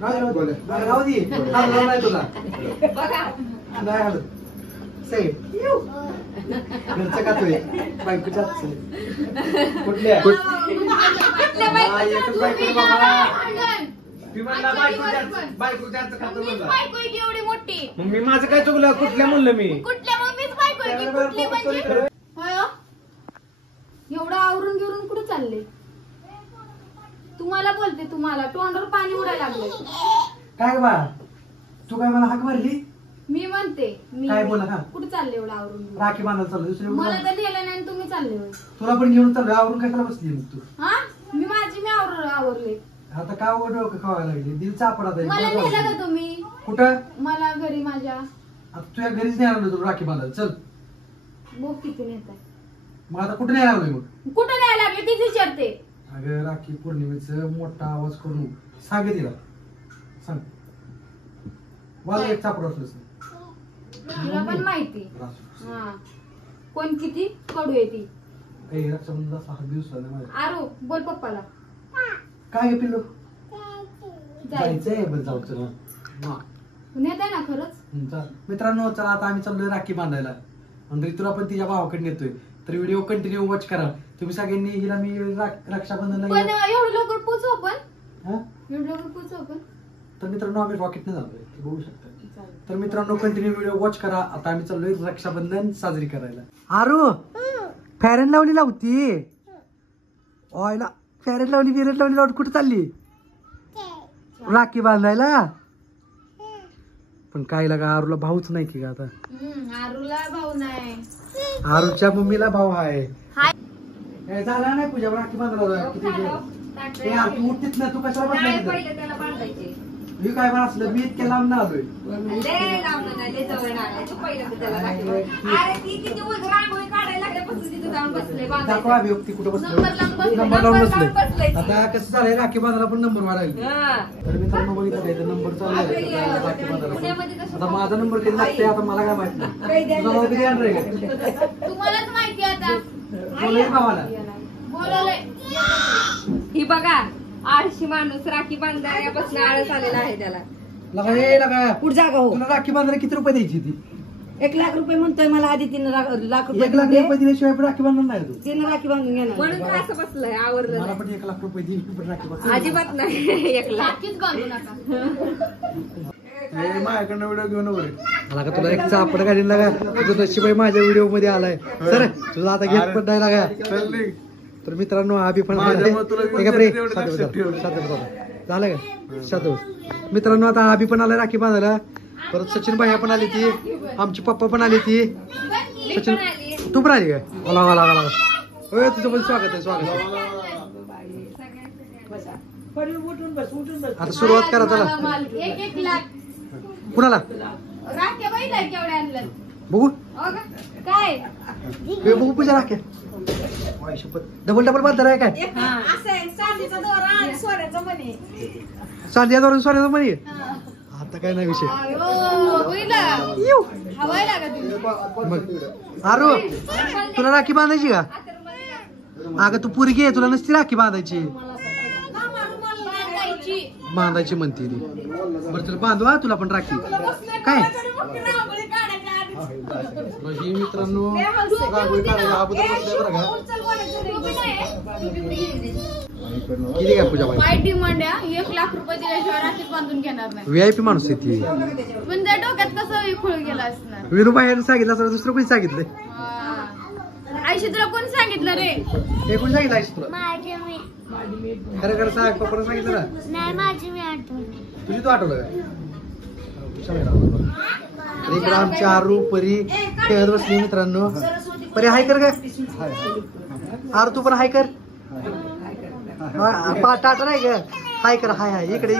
राहू दे नाही तुला नाही हलत सेम घरचं का तुझे बायकोच्या कुठल्या एकच बायको बाबा एवढी मोठी मग मी माझं काय चुकलं कुठल्या म्हणलं मी कुठल्या मम्मीच बायको एवढं आवरून घेऊन कुठे चालले तुम्हाला बोलते तुम्हाला तोंडावर पाणी उडायला लागले काय बा तू काय मला हाक मारली मी म्हणते मी काय बोला का कुठे चालले एवढं आवरून घेऊन? राखी बांधायला चालू दुसरी मला तर नेलं नाही आणि तुम्ही चालले होय. तुला पण घेऊन चालू आवरून कशाला बसली मग तू हा मी आवरले आता का डोकं खावायला लागली दिल चापडा मला नेलं का तुम्ही कुठं मला घरी माझ्या आता तुझ्या घरीच नाही आणलं तुला राखी बांधायला चल बोक किती नेताय मग आता कुठे नाही आणलं मग कुठं नाही लागले तीच विचारते अगं राखी पौर्णिमेचं मोठा आवाज करून सांगे तिला सांग मला एक चापड असलं तुला पण माहिती हा कोण किती कडू आहे ती रक्षाबंधन असा दिवसाला माझ्या आरो बोल पप्पाला काय गे पिल्लू जायचं जायचंय बरं जाऊ चला नेत आहे ना खरंच मित्रांनो चला आता आम्ही चाललोय राखी बांधायला आणि तुला पण तिच्या भावाकडे नेतोय तर व्हिडिओ कंटिन्यू वॉच करा तुम्ही सगळ्यांनी हिला मी रक्षाबंधनला पण एवढं लवकर पोचू आपण हा एवढं लवकर पोचू आपण तर मित्रांनो आम्ही रॉकेटने जातोय बघू शकता तर मित्रांनो कंटिन्यू व्हिडिओ वॉच करा आता आम्ही चाललोय रक्षाबंधन साजरी करायला आरू फॅरन लावली लावती ऑयला फॅरन लावली कुठे चालली राखी बांधायला पण काय लागा आरूला भाऊच नाही की का आता आरूला भाऊ नाही आरूच्या मम्मीला भाऊ आहे झाला नाही पूजा राखी बांधायला किती तू उठतीस ना तू कशाला बसला मी काय पण असलं मी इतक्या लांब ना आलोय दाखवा व्यक्ती कुठं बसलोय नंबर लावून बसलोय आता कसं झालंय राखी बांधायला पण नंबर वाढायला तर मित्रांनो बघितलं नंबर चालू आहे राखी बांधायला आता माझा नंबर कधी लागतोय आता मला काय माहित नाही तुझा नाव कधी आणलंय का तुम्हालाच माहिती आता बोलले भावाला बोलवलंय ही बघा आळशी माणूस राखी बांधण्यापासून आळस आलेला आहे त्याला लगा कुठं जागा हो तुला राखी बांधायला किती रुपये द्यायची ती 1,00,000 रुपये म्हणतोय मला आधी 3 लाख रुपये 1,00,000 रुपये दिल्याशिवाय पण राखी बांधणार नाही तू 3 राखी बांधून घेणार म्हणून तर असं बसलंय आवरलं मला नाही. पण 1,00,000 रुपये दिली पण राखी बांधणार अजिबात नाही 1,00,000 राखीच बांधू नका माझ्याकडनं व्हिडिओ घेऊन मला का तुला एक चापड घालीन लागा तुझं नशीब माझ्या व्हिडिओ मध्ये आलाय सर तुझा आता घेत पण नाही लागा तर मित्रांनो आभी पण झालं का शादव मित्रांनो आता आभी पण आलाय राखी बांधायला परत सचिन भाई पण आली ती आमची पप्पा पण आली ती सचिन तू पण आली का मला तुझं पण स्वागत आहे आता सुरुवात करा चला 1 लाख कुणाला राख्या बघितल्या केवढ्या आणल्या बघू काय बघू पूजा राख्या डबल बांधणार आहे काय साध्या धरून सोन्याचं म्हणे आता काय नाही विषय आरू तुला राखी बांधायची का अगं तू पोरगी आहे तुला नसती राखी बांधायची म्हणते ती बरं तुला बांधवा तुला पण राखी काय ही मित्रांनो रांगोळी काढायला अगोदर बसलाय बरं का किती काय पूजा बाई काय डिमांड आहे 1 लाख रुपये दिल्याशिवाय राखीच बांधून घेणार नाही व्हीआयपी माणूस आहे ती पण त्या डोक्यात कसं खुळ गेला असणार विनूबाईने सांगितलं असं दुसरं कोणी सांगितलंय आयशी तुला कोण सांगितलं रे हे कोणी सांगितलं आयशी तुला खरं सांग पप्पाला सांगितलं ना नाही माझी मी आठवण तुझी तू आठवलं काय इकडे आमची आरू परी खेळत बसली मित्रांनो परी हाय कर का आरू तू पण हाय कर टाटा नाही का हाय कर हाय इकडे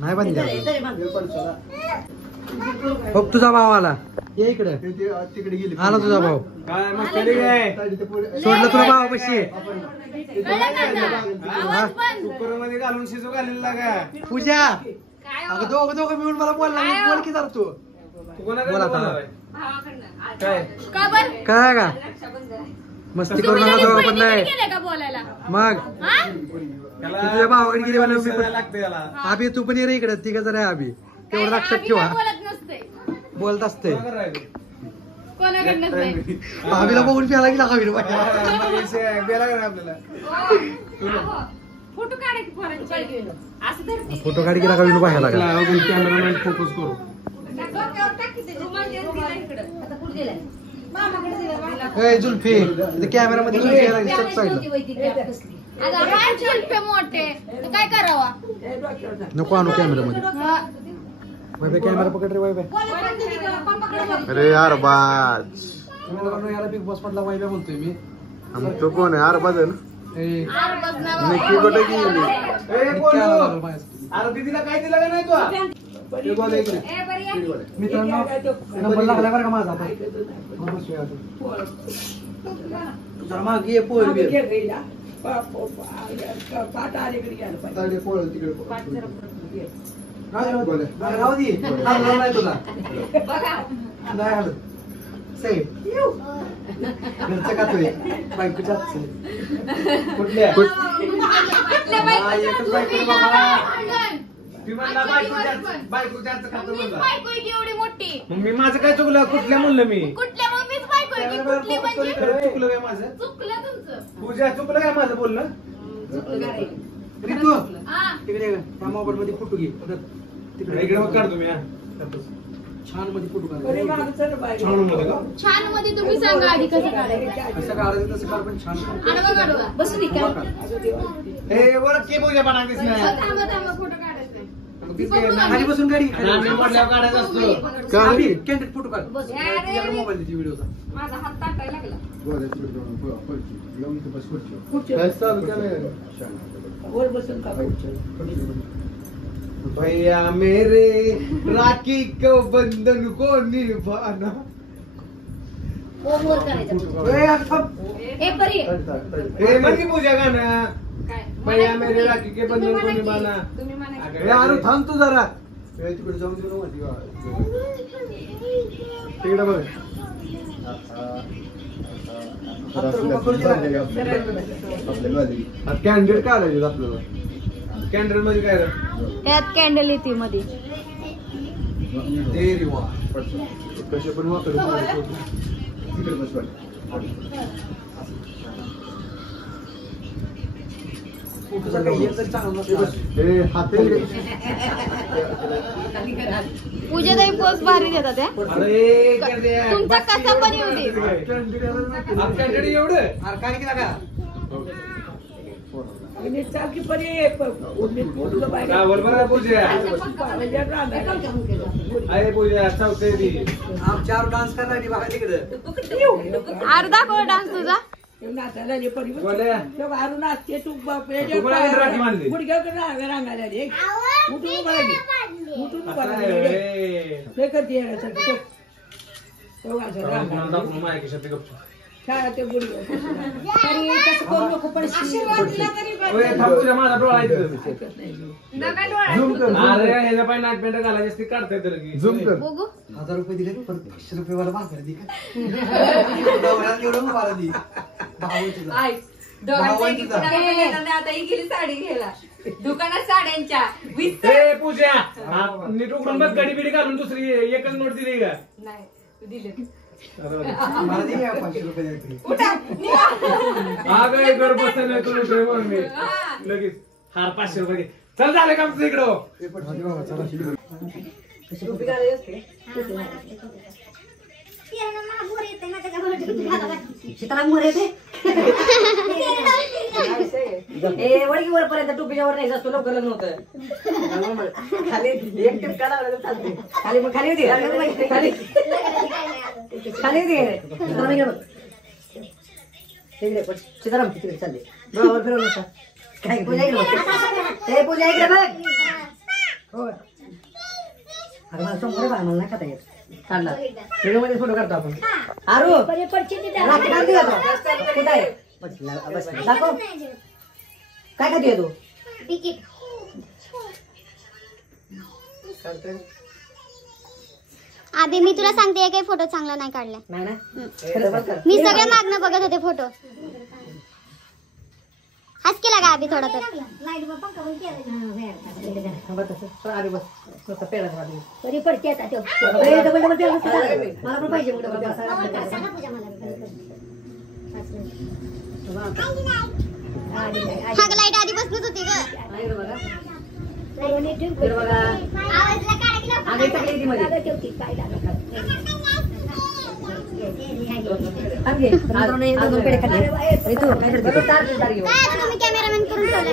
नाही बांधली बघ तुझा भाव आला ये इकडे तिकडे गेली आला तुझा भाऊ सोडलं तुला भावा पैसे घालून शिजू घालेला का पूजा अगं दोघं मिळून मला बोलला बोल की जर तू कोणाकडे काय का बर काय का मस्ती करू नका दोघं पण नाही गेले का बोलायला मग हा तुझ्या भावाकडे गेली म्हणून मी पण लागते याला अभि तू पण ये रे इकडे तिघ जण आहे अभि तेवढं लक्षात ठेवा बोलत नसते बोलत असते कोणाकडे नसते अभिला बघून प्याला गेला हवी आपल्याला फोटो काढायचे पोरांचे. असं धरते. फोटो काढ गेला का बाहेर लागला कॅमेरामॅन फोकस करू जुल्फी कॅमेरा मध्ये जुल्फी यायला लागली, सब साईडला आता हाय जुल्फे मोठे तर काय करावा नको आणू कॅमेरा मध्ये हा. वैभ्या कॅमेरा पकड रे वैभ्या अरे यार बाज याला बिग बॉस मधला वैभ्या बोलतोय मी तो कोण आहे यार बाज आहे ना ए, आर बसणार निक्की कुठे गेली निक्की आला लागला माझ्यासाठी. अरे दीदीला काय दिलं का नाही तू हे बघ इकडे. ए, बरं या. मित्रांनो नंबर लागला बरं का माझा आता हा, बसूया आता. जरा मागे ये, पोळ बी. ताडे पोळ तिकडे पोळ. राहू दे. हलणार नाही तुला नाही हलत. साहेब घरचं का तुझे बायकोच्या हातचं. कुठल्या हा, एकच बायको बाबा. ती म्हणला बायकोच्या हातचं खातं मीच म्हणला. बायको आहे की एवढी मोठी मग मी माझं काय चुकलं कुठल्या म्हणलं मी कुठल्या मग मीच बायको आहे की कुठली म्हणजे खरं चुकलं काय माझं चुकलं तुमचं पूजा चुकलं काय माझं बोलणं रितू हा तिकडे ये. त्या मोबाईल मध्ये फोटो घे इकडे मग काढ तुम्ही हा. छान मध्ये फोटो काढ छान मध्ये का छान मध्ये तुम्ही सांगा आधी कसं काढायचं असं काढायचं तसं काढ पण छान आडवा काढवा बसू दे का हे वर की पूजा पण दिसणार थांबा थांबा फोटो काढायचा खाली बसून गाडी आम्ही म्हटल्यावर काढायचं असतो कॅन्डिडेट फोटो काढ मोबाईल व्हिडिओचा माझा हात ताटायला लागला. भैया मेरे राखी को बंधन को निभाना हे बरी हे म्हणजे पूजा गाणं काय? भैया मेरे राखी के बंधन को निभाना तुम्ही म्हणायचं. यार थांब तू जरा तिकडे जाऊन देऊ तिकडे बघ कॅन्डिडेट काढायचे आपल्याला कॅन्डिडेट मध्ये काय रे? त्यात कॅन्डल येते मध्ये ते रे वा कसे पण वापरले फोटोचा काही एक जरी चांगला नसला हे हाते पूजाताई पोस्ट भारी देतात त्या अरे तुमचा कसा पण येऊ दे कॅन्डिडेट एवढं अरे काय केला का गावावर बरं पूजा अरे पूजा चौथे ती आमच्यावर डान्स करणारी बघा तिकडे अर्धा कोण डान्स तुझा बोल्या माझा डोळा नका डोळ्यात. अरे ह्याच्या पाय नाटपेंट घालायची असती काढता येतं लगेच. बघू 1000 रुपये दिले परत 500 रुपये मला माघारी दे का एवढं मला दे भाऊ तुझा ऐक, दोघांचं भावांचं एक जा. कुणाला पण येणार नाही. आता ही गेली साडी घ्यायला दुकानात साड्यांच्या 20 ए पूजा हा, नीट उघडून बघ गडी बिडी घालून दुसरी एकच नोट दिली का नाही दिले. मला दे का 500 रुपये द्यायचे उठा निघा. हा काय घर बसताना तू उठे म्हणून मी लगेच हार 500 रुपये दे. चल झालं का तुझं इकडं सीताराम मोरे येते वडकी वरपर्यंत टोपीच्या वर नाही जास्त लवकर लग्न होतं खाली एक टिप काढावं चालते खाली मग खाली होती खाली खाली होती सीताराम तिकडे चालले बरोबर फिरवलं होतं काय पूजा इकडे पूजा इकडे बघ हो अरे मला समोर बघा मला नाही खाता येत काढला व्हिडिओ मध्ये फोटो काढतो आपण आरू राखी बांधली का तो? कुठं आहे? बस, दाखव काय खाते तू अभि मी तुला सांगते काही फोटो चांगला नाही काढला. नाही ना खरं बघ कर. मी सगळे मागणं बघत होते फोटो. हस केला का अभि थोडा तर. अरे बस नुसतं पेढा खा तुम्ही. तरी पडते आता तो. डबल डबल पेढा नुसतं खा. मला पण पाहिजे मग डबल पेढा. हा लाईट आधी बसलीच होती ग. इकडं बघा. इकडं बघा. आधी टाकली ती मध्ये. अजून पेढे खाते. अरे तू काय करते? काय तुम्ही कॅमेरामॅन करून ठेवलाय.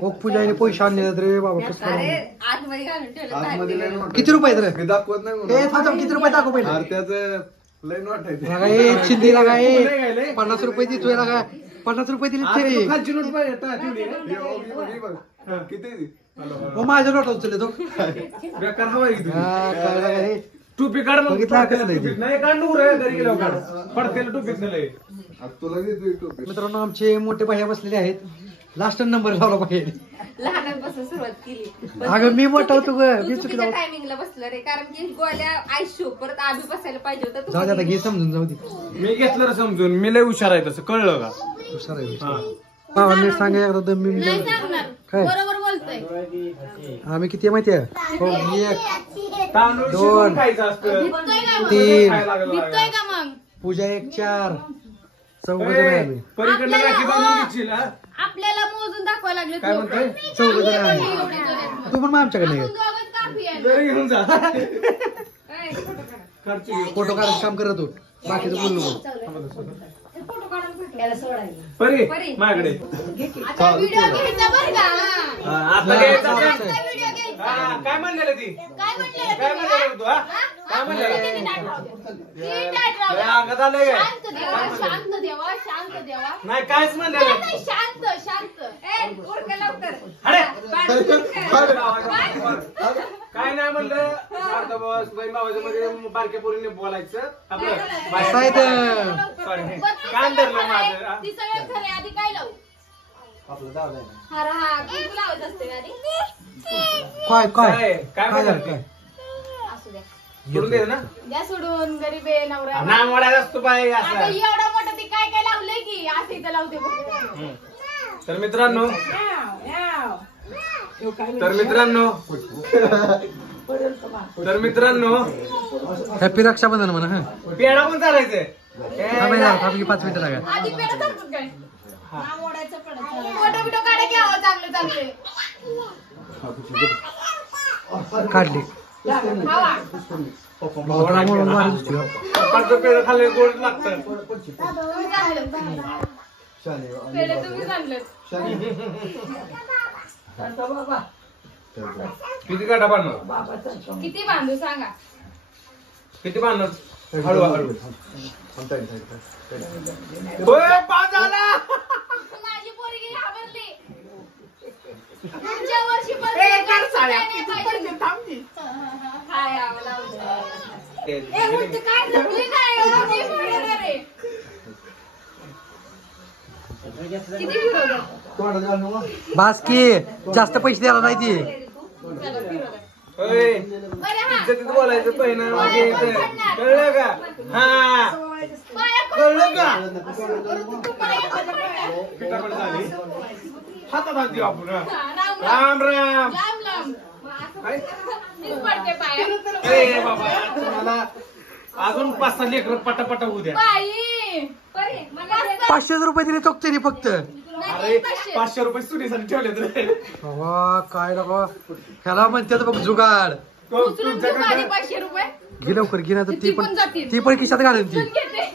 हो पूजाने पैसे आणले रे बाबा कसं अरे करावं? आतमध्ये घालून ठेवलं आतमध्ये लय नोट किती रुपये रे? मी दाखवत नाही ए म्हणून. थांब किती रुपये दाखव पहिले. अरे त्याचं लय नोट आहे ते. लागा ए चिंदी लागा ए 50 रुपये देतोय लागा 50 रुपये दिले ते. खालची नोट पाहिजे ठेवली हे बघ, हे बघ. किती आहे ती? हो माझ्या नोट उचलले तो. बेकार हवाय की हा, काय लागा रे. टोपी काढ मग बघितलं कसं आहे ते? टोपीत नाही काढ नूर आहे घरी गेल्यावर काढ पडतेला टोपीत लय आता तुला देतोय टोपी. मित्रांनो आमचे मोठे भाई बसलेले आहेत. लास्ट नंबर लावला पाहिजे. लहानांपासून सुरुवात केली. अगं मी मोठा होतो ग मी चुकीला चुकीच्या होतो. टायमिंगला बसलं रे कारण की गोल्या आयशो परत आधी बसायला पाहिजे होतं. जाऊ दे आता घे समजून जाऊ दे. मी घेतलं रे समजून मी लय हुशार आहे तसं कळलं का हुशार आहे हा. हा मी सांगा एकदा तर मी काय बरोबर बोलतोय. आम्ही किती आहे माहितीये हो एक तांदूळ दोन. शिजवून खायचं असतं तीन खायला लागलं भिजतोय का मग? पूजा एक 4 चौघ जण आहे आम्ही. परीकडनं राखी बांधून घेशील हा? आपल्याला मोजून दाखवायला लागले. काय म्हणतोय चौघ जण आहे आम्ही. तू पण मग आमच्याकडे ये. काफी आहे. घरी घेऊन जा ए, फोटो काढा. खर्ची घे. फोटो काढायचं काम करत होत बाकीचं बोललो नको. फोटो काढून फोटो. त्याला सोडायला. परी माझ्याकडे आता व्हिडिओ घ्यायचा बरं का? हा, आता घ्यायचं हा, का? चालतंय. व्हिडिओ घ्यायचा. हा, काय म्हणलेलं ती काय म्हणलेलं काय तुम्ही, म्हणलेलं तू हा काय हा? म्हणलेलं नीट राहू द्या. नीट राहू लय द्या. अंगात आलंय काय शांत देवा, शांत देवा, शांत देवा. नाही कायच म्हणलेलं नाही, शांत, शांत. ए, उरका लवकर. अरे बांधून ठेव. काय नाही म्हणलं शांत बस बहीण भावाच्या मध्ये बारक्या पोरीने बोलायचं आपलं असं आहे ते. सॉरी बत्तीस कान सगळं धरलं खरं आहे. माझं ती सगळं खरं आहे. आधी काय लावू? हा हा कुंकू लावत असते का आधी? काय काय काय काय म्हणलं झालं ती? काय असू द्या. सोडून दे ना द्या सोडून, गरीब आहे नवरा. नाम वाढायला असतो बाई आता असं एवढा मोठं ती काय काय लावलंय की असं इथं लावते बघ. तर मित्रांनो तर मित्रांनो हॅपी रक्षाबंधन म्हणा हा. पेढा पण चालायचंय थांब 5 मिनिटं लागा. आधी पेढा चालतात काय? नाम ओढायचं पडायचं. फोटो बिटो काढा की आहो चांगले चांगले. काढली खावा. भावना म्हणून मारून दिसतोय. पप्पाचं पेढं खाल्ले गोड लागतं तुम्ही चांगलं. पेढे तुम्ही चांगलं. किती काटा बांधणार किती बांधू सांगा. किती बांधणार हळू पाच झाला माझी पोरगी घाबरली. पुढच्या वर्षी पण काय यावं लावलं. ए, उलट काय जमली काय हो? ती फोडणार रे. किती फिरवलं? बासकी जास्त पैसे द्यायला नाही ती. चला, फिरवलं. होय बरं हा. इज्जतीत बोलायचं पहिलं म्हणजे इथं. कळलं का हा पाया कळलं का तू पाया पडलं. पिठापड झाली हातात हात देऊ आपण हा. राम राम. राम राम लांब लांब. काय? मीच पडते पाया. ए बाबा तुम्हाला अजून 5-6 लेकरं पटापटा होऊ द्या बाई. परी, मला दे. 500 रुपये दिले तो तरी फक्त. अरे 500 रुपये सुटीसाठी ठेवले रे बाबा काय लागा ह्याला म्हणतात बघ जुगाड. उचलून देऊ का आधी 500 रुपये? घे लवकर घे ना तर ती पण जातील. ती पण खिशात घालेल ती. घेते.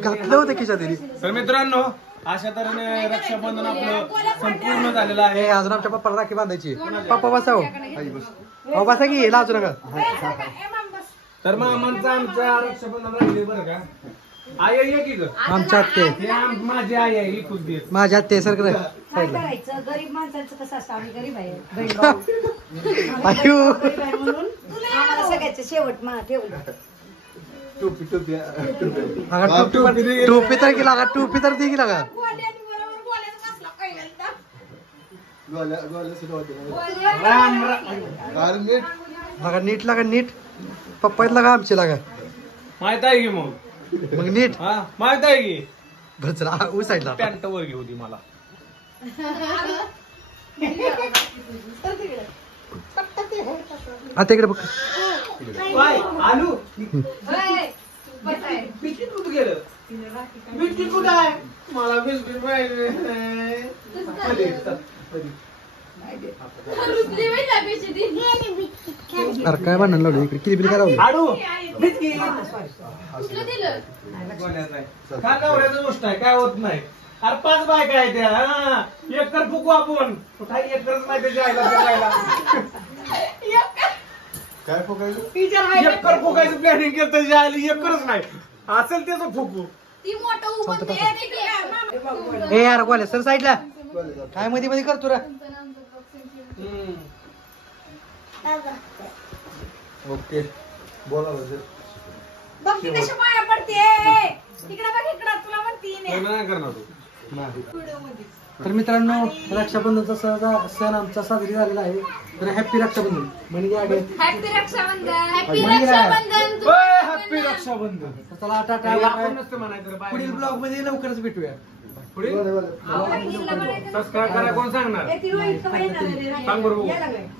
घातलं होतं खिशात तिने. तर मित्रांनो अशा तऱ्हेने रक्षाबंधन आपलं संपूर्ण झालेलं आहे हे अजून आमच्या पप्पाला राखी बांधायची. पप्पा बसाव अहो बसा की लाजू नका. तर मामांचं आमच्या रक्षाबंधन राहिले बरं का आई ये की ग आमच्या आत्ते हे माझी आई आहे इकूच दे माझ्या आत्ते सर काय करायचं गरीब माणसांचं कसं असतं आम्ही गरीब आहे बहीण भाऊ. आयु गरीब आहे म्हणून आम्हाला सगळ्याचं शेवट मा ठेवलं. टोपी टोपी टोपी तर गेला का टोपी तर ती गेला का. बरोबर बोलायचं नसलं पहिल्यांदा. गोल्या सुद्धा होते. राम राम अरे नीट लागा नीट लागा नीट पप्पा लागा आमची लागा माहित आहे की मग मग नीट हा माहित आहे की बरं चला उ साईडला पॅन्ट वर घेऊ ती मला आता इकडे बघ आलू होय, बस आहे. बिस्किट कुठं गेलं बिस्किट कुठं आहे मला बिस्किट पाहिजे रुसली बाई त्यापेक्षा ती. अरे काय म्हणून लावलं इकडे किती बिल काय लावलं आडू बिस्किट कुठलं दिलं? खा नवऱ्याचं गोष्ट आहे काय होत नाही अरे 5 बायका आहे त्या हा. एक तर फुकू आपण काही एक करत नाही त्याच्या आईला फुकायला. काय फुकायचं एक कर फुकायचं प्लॅनिंग केलं त्याच्या आईला एक करत नाही असेल त्याचं फुकू ती मोठं उभं ते ए यार गोल्या सर साईडला काय मध्ये मध्ये करतो रे ओके बोला म्हणजे बघ ती कशी माया पडते तिकडं बघ इकडं तुला म्हणती नाही करणार तू तर मित्रांनो रक्षाबंधनचा सण आमचा साजरी झालेला आहे तर हॅपी रक्षाबंधन म्हणजे आगे हॅपी रक्षाबंधन. हॅपी म्हणजे काय? रक्षाबंधन. हॅपी रक्षाबंधन तर चला आता आपण नसतं म्हणायचं रे, पुढील बाय. ब्लॉग मध्ये लवकरच भेटूया पुढे सबस्क्राईब करा कोण सांगणार सांग बरोबर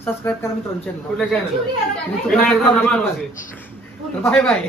सबस्क्राईब करा मित्रांनो चॅनल कुठल्या चॅनल बाय बाय